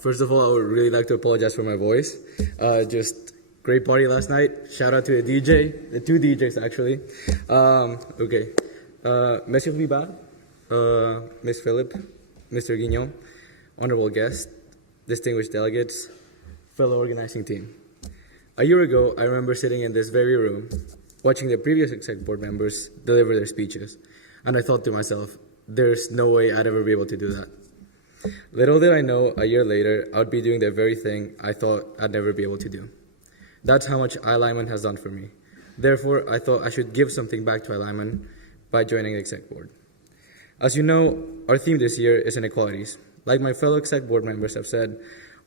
First of all, I would really like to apologize for my voice. Just great party last night. Shout out to the DJ, the two DJs actually. Okay. Monsieur Vibat, Miss Philip, Mr. Guignon, honorable guests, distinguished delegates, fellow organizing team. A year ago, I remember sitting in this very room, watching the previous exec board members deliver their speeches, and I thought to myself, there's no way I'd ever be able to do that. Little did I know, a year later, I would be doing the very thing I thought I'd never be able to do. That's how much Ilymun has done for me. Therefore, I thought I should give something back to Ilymun by joining the exec board. As you know, our theme this year is inequalities. Like my fellow exec board members have said,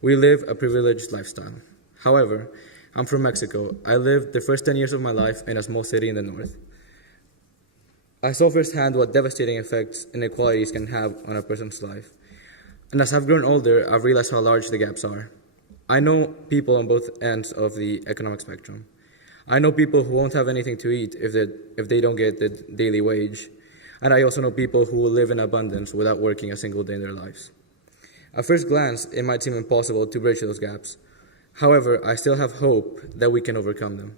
we live a privileged lifestyle. However, I'm from Mexico. I lived the first 10 years of my life in a small city in the north. I saw firsthand what devastating effects inequalities can have on a person's life. And as I've grown older, I've realized how large the gaps are. I know people on both ends of the economic spectrum. I know people who won't have anything to eat if they don't get the daily wage. And I also know people who will live in abundance without working a single day in their lives. At first glance, it might seem impossible to bridge those gaps. However, I still have hope that we can overcome them.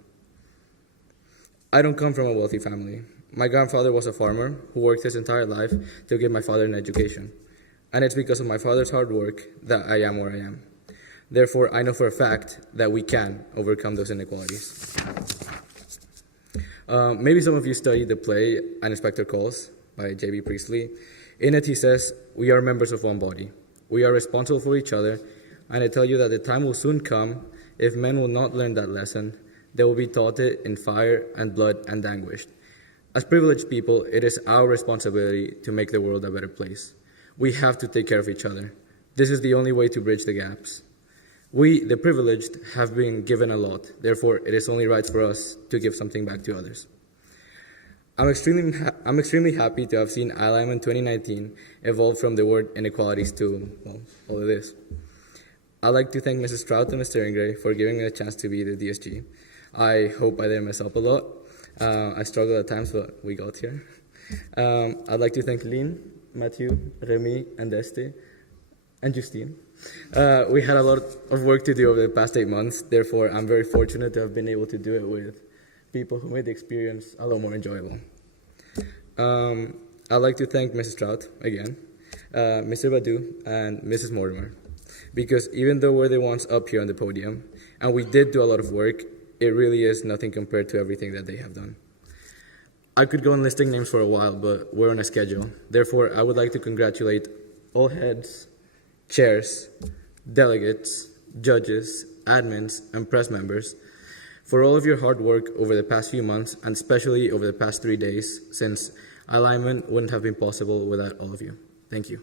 I don't come from a wealthy family. My grandfather was a farmer who worked his entire life to give my father an education. And it's because of my father's hard work that I am where I am. Therefore, I know for a fact that we can overcome those inequalities. Maybe some of you studied the play An Inspector Calls by J.B. Priestley. In it, he says, we are members of one body. We are responsible for each other, and I tell you that the time will soon come, if men will not learn that lesson, they will be taught it in fire and blood and anguish. As privileged people, it is our responsibility to make the world a better place. We have to take care of each other. This is the only way to bridge the gaps. We, the privileged, have been given a lot. Therefore, it is only right for us to give something back to others. I'm extremely happy to have seen Ilymun 2019 evolve from the word inequalities to, well, all of this. I'd like to thank Mrs. Strout and Mr. Ingray for giving me a chance to be the DSG. I hope I didn't mess up a lot. I struggled at times, but we got here. I'd like to thank Lynn, Matthew, Remy, and Este, and Justine. We had a lot of work to do over the past 8 months. Therefore, I'm very fortunate to have been able to do it with people who made the experience a lot more enjoyable. I'd like to thank Mrs. Strout again, Mr. Badu, and Mrs. Mortimer, because even though we're the ones up here on the podium, and we did do a lot of work, it really is nothing compared to everything that they have done. I could go on listing names for a while, but we're on a schedule. Therefore, I would like to congratulate all heads, chairs, delegates, judges, admins, and press members for all of your hard work over the past few months, and especially over the past 3 days, since Ilymun wouldn't have been possible without all of you. Thank you.